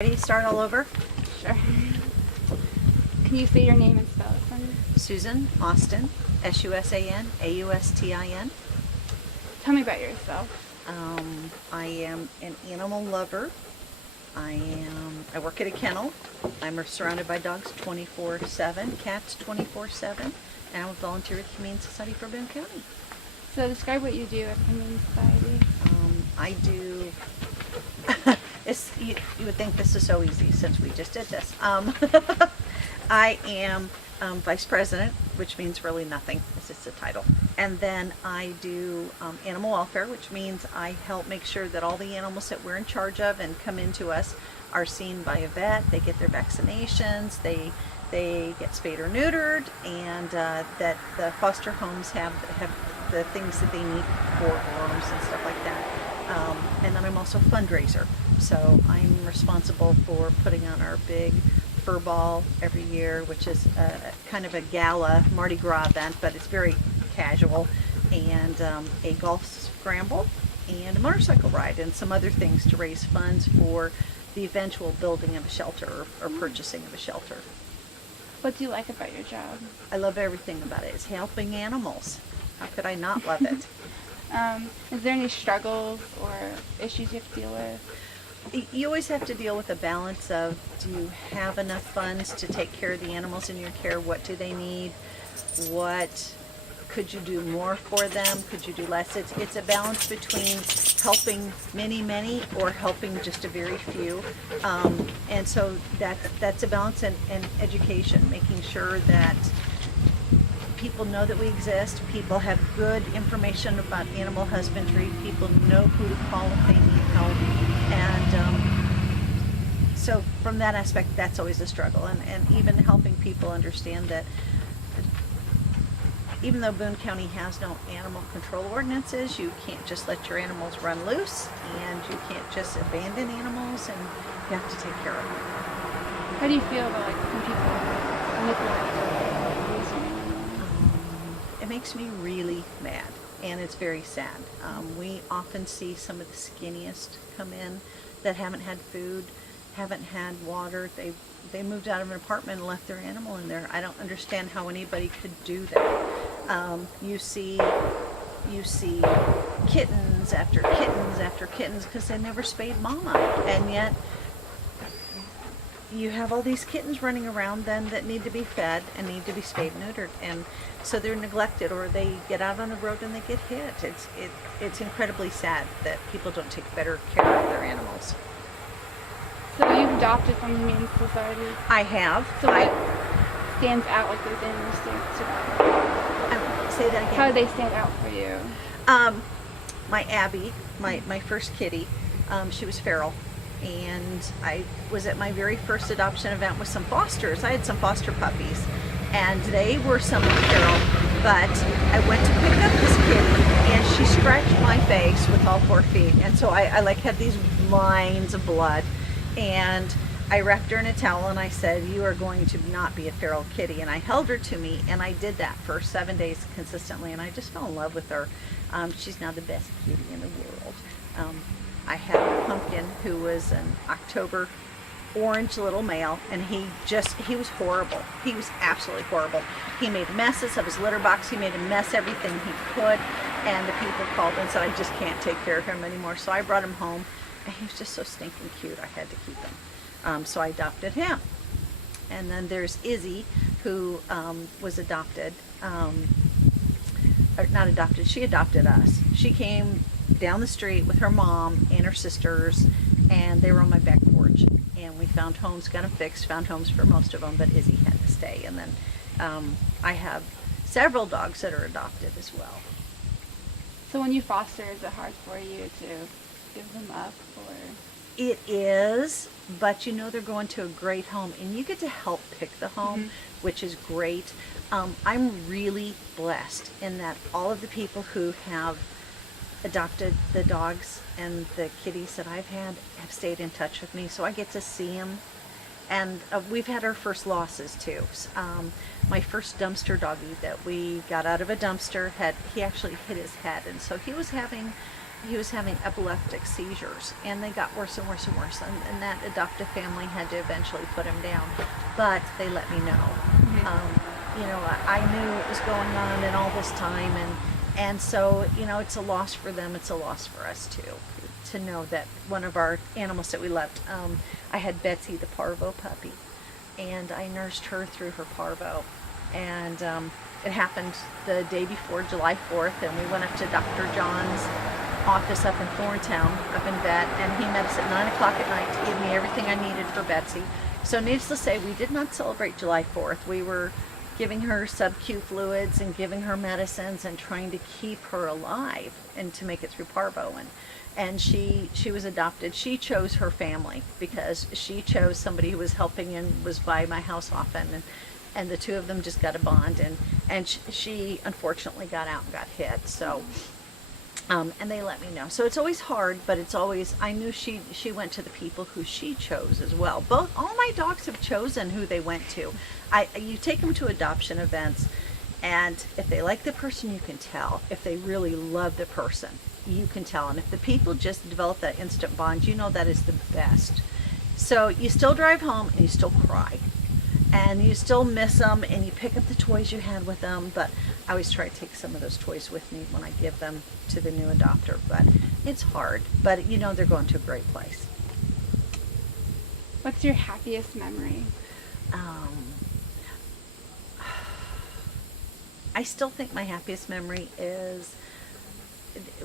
Ready to start all over? Sure. Can you say your name and spell it for me? Susan Austin, S-U-S-A-N, A-U-S-T-I-N. Tell me about yourself. I am an animal lover. I work at a kennel. I'm surrounded by dogs 24/7, cats 24/7, and I'm a volunteer with the Humane Society for Boone County. So describe what you do at Humane Society. I do. You would think this is so easy since we just did this. I am vice president, which means really nothing. It's just a title. And then I do animal welfare, which means I help make sure that all the animals that we're in charge of and come into us are seen by a vet. They get their vaccinations. They get spayed or neutered, and that the foster homes have the things that they need for worms and stuff like that. And then I'm also a fundraiser. So I'm responsible for putting on our big fur ball every year, which is kind of a gala Mardi Gras event, but it's very casual, and a golf scramble and a motorcycle ride and some other things to raise funds for the eventual building of a shelter or purchasing of a shelter. What do you like about your job? I love everything about it. It's helping animals. How could I not love it? Is there any struggles or issues you have to deal with? You always have to deal with a balance of, do you have enough funds to take care of the animals in your care? What do they need? What could you do more for them? Could you do less? It's a balance between helping many or helping just a very few. And so that's a balance, and education, making sure that people know that we exist, people have good information about animal husbandry, people know who to call if they need help. And so from that aspect, that's always a struggle. And even helping people understand that even though Boone County has no animal control ordinances, you can't just let your animals run loose, and you can't just abandon animals, and you have to take care of them. How do you feel about when people neglect or abuse an animal? It makes me really mad, and it's very sad. We often see some of the skinniest come in that haven't had food, haven't had water. They moved out of an apartment and left their animal in there. I don't understand how anybody could do that. You see kittens after kittens after kittens because they never spayed mama, and yet you have all these kittens running around then that need to be fed and need to be spayed and neutered, and so they're neglected, or they get out on the road and they get hit. It's incredibly sad that people don't take better care of their animals. So you've adopted from the Humane Society. I have. So what stands out like those animals stand out? Say that again. How do they stand out for you? My Abby, my first kitty, she was feral. And I was at my very first adoption event with some fosters. I had some foster puppies, and they were somewhat feral, but I went to pick up this kitty, and she scratched my face with all 4 feet, and so I had these lines of blood, and I wrapped her in a towel, and I said, "You are going to not be a feral kitty," and I held her to me, and I did that for 7 days consistently, and I just fell in love with her. She's now the best kitty in the world. I had Pumpkin, who was an October orange little male, and he was horrible. He was absolutely horrible. He made messes of his litter box. He made a mess everything he could, and the people called and said, "I just can't take care of him anymore." So I brought him home, and he was just so stinking cute. I had to keep him. So I adopted him. And then there's Izzy, who was adopted. Or not adopted, she adopted us. She came down the street with her mom and her sisters, and they were on my back porch, and we found homes, got them fixed, found homes for most of them, but Izzy had to stay. And then I have several dogs that are adopted as well. So when you foster, is it hard for you to give them up, or? It is, but they're going to a great home, and you get to help pick the home, which is great. I'm really blessed in that all of the people who have adopted the dogs and the kitties that I've had have stayed in touch with me, so I get to see them. And we've had our first losses too. My first dumpster doggie that we got out of a dumpster he actually hit his head, and so he was having he was having epileptic seizures, and they got worse and worse and worse, and that adoptive family had to eventually put him down, but they let me know. You know, I knew it was going on in all this time, and so, you know, it's a loss for them, it's a loss for us too, to know that one of our animals that we loved, I had Betsy, the parvo puppy, and I nursed her through her parvo, and it happened the day before July 4th, and we went up to Dr. John's office up in Thorntown, up in vet, and he met us at 9 o'clock at night to give me everything I needed for Betsy. So needless to say, we did not celebrate July 4th. We were giving her sub-Q fluids and giving her medicines and trying to keep her alive and to make it through parvo. And she was adopted. She chose her family because she chose somebody who was helping and was by my house often, and the two of them just got a bond, and she unfortunately got out and got hit. So and they let me know. So it's always hard, but it's always, I knew she went to the people who she chose as well. All my dogs have chosen who they went to. You take them to adoption events, and if they like the person, you can tell. If they really love the person, you can tell. And if the people just develop that instant bond, you know that is the best. So you still drive home and you still cry. And you still miss them, and you pick up the toys you had with them, but I always try to take some of those toys with me when I give them to the new adopter. But it's hard, but you know they're going to a great place. What's your happiest memory? I still think my happiest memory is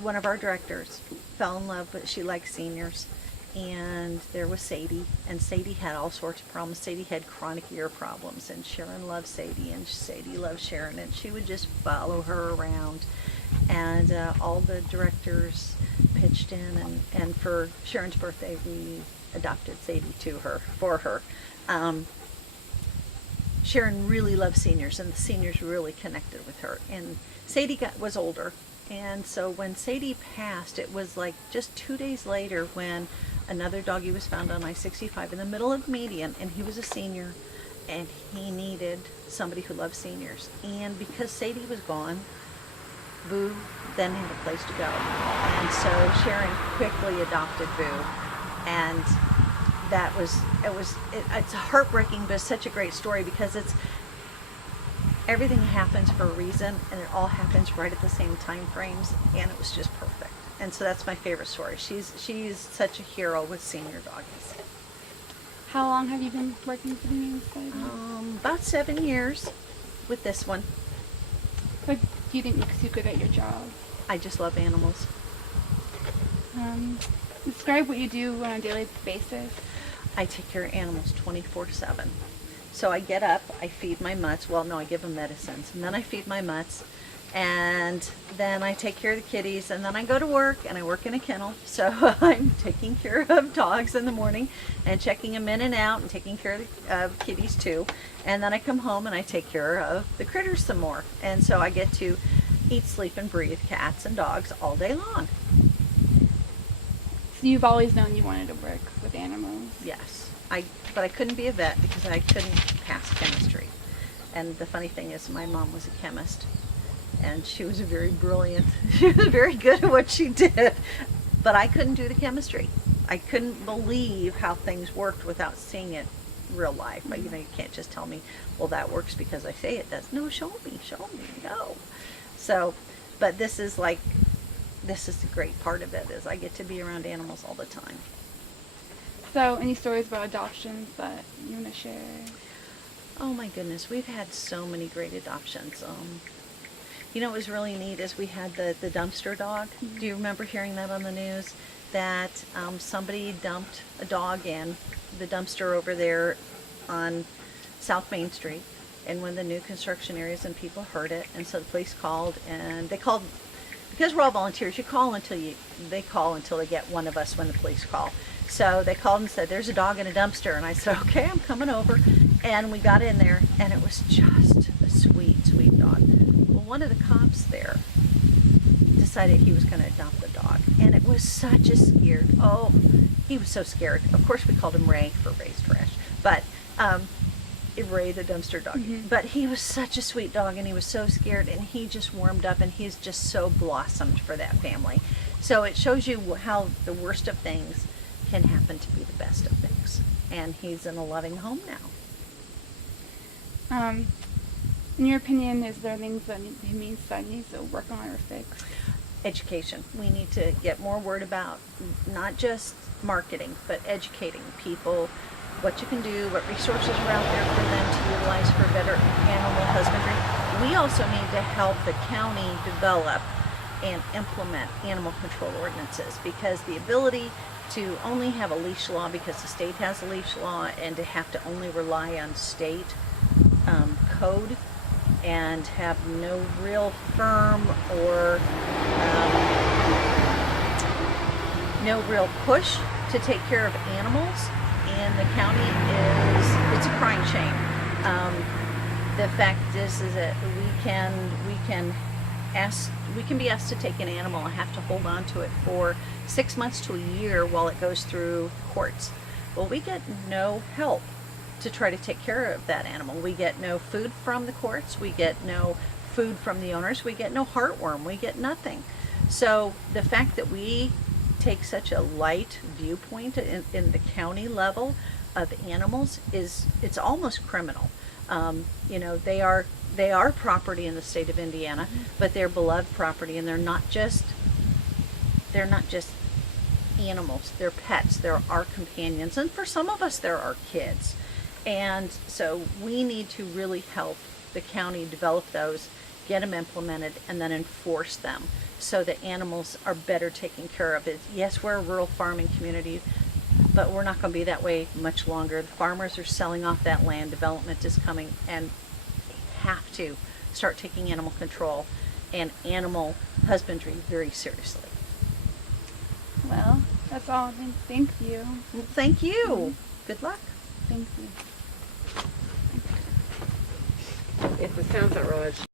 one of our directors fell in love, but she liked seniors. And there was Sadie, and Sadie had all sorts of problems. Sadie had chronic ear problems, and Sharon loved Sadie, and Sadie loved Sharon, and she would just follow her around. And all the directors pitched in, and for Sharon's birthday, we adopted Sadie for her. Sharon really loved seniors, and the seniors really connected with her. And Sadie was older, and so when Sadie passed, it was like just 2 days later when another doggy was found on I-65 in the middle of the median, and he was a senior, and he needed somebody who loved seniors. And because Sadie was gone, Boo then had a place to go. And so Sharon quickly adopted Boo, and it's heartbreaking, but it's such a great story because everything happens for a reason, and it all happens right at the same time frames, and it was just perfect. And so that's my favorite story. She's such a hero with senior doggies. How long have you been working for the Humane Society? About 7 years with this one. What do you think makes you good at your job? I just love animals. Describe what you do on a daily basis. I take care of animals 24/7. So I get up, I feed my mutts. Well, no, I give them medicines, and then I feed my mutts. And then I take care of the kitties, and then I go to work, and I work in a kennel. So I'm taking care of dogs in the morning and checking them in and out and taking care of kitties too. And then I come home and I take care of the critters some more. And so I get to eat, sleep, and breathe cats and dogs all day long. So you've always known you wanted to work with animals? Yes. But I couldn't be a vet because I couldn't pass chemistry. And the funny thing is, my mom was a chemist. And she was very brilliant. She was very good at what she did. But I couldn't do the chemistry. I couldn't believe how things worked without seeing it real life. But, you know, you can't just tell me, well, that works because I say it does. No, show me, no. So, but this is the great part of it, is I get to be around animals all the time. So, any stories about adoptions that you want to share? Oh my goodness, we've had so many great adoptions. You know what was really neat is we had the dumpster dog. Mm-hmm. Do you remember hearing that on the news? That somebody dumped a dog in the dumpster over there on South Main Street in one of the new construction areas, and people heard it, and so the police called, and they called, because we're all volunteers, they call until they get one of us when the police call. So they called and said, there's a dog in a dumpster, and I said, okay, I'm coming over. And we got in there, and it was just a sweet, sweet dog. Well, one of the cops there decided he was going to adopt the dog, and it was such a scared, he was so scared. Of course, we called him Ray for Ray's Trash, but Ray the dumpster dog. Mm-hmm. But he was such a sweet dog, and he was so scared, and he just warmed up, and he's just so blossomed for that family. So it shows you how the worst of things can happen to be the best of things. And he's in a loving home now. In your opinion, is there things that the Humane Society needs to work on or fix? Education. We need to get more word about not just marketing, but educating people what you can do, what resources are out there for them to utilize for better animal husbandry. We also need to help the county develop and implement animal control ordinances, because the ability to only have a leash law because the state has a leash law and to have to only rely on state code and have no real firm or no real push to take care of animals in the county it's a crying shame. The fact is that we can be asked to take an animal and have to hold on to it for 6 months to a year while it goes through courts. Well, we get no help to try to take care of that animal. We get no food from the courts. We get no food from the owners. We get no heartworm. We get nothing. So the fact that we take such a light viewpoint in the county level of animals it's almost criminal. They are property in the state of Indiana, but they're beloved property, and they're not just animals. They're pets. They're our companions, and for some of us, they're our kids. And so we need to really help the county develop those, get them implemented, and then enforce them so that animals are better taken care of. Yes, we're a rural farming community, but we're not going to be that way much longer. The farmers are selling off that land. Development is coming, and they have to start taking animal control and animal husbandry very seriously. Well, that's all. Thank you. Well, thank you. Good luck. Thank you. If the sound's not real,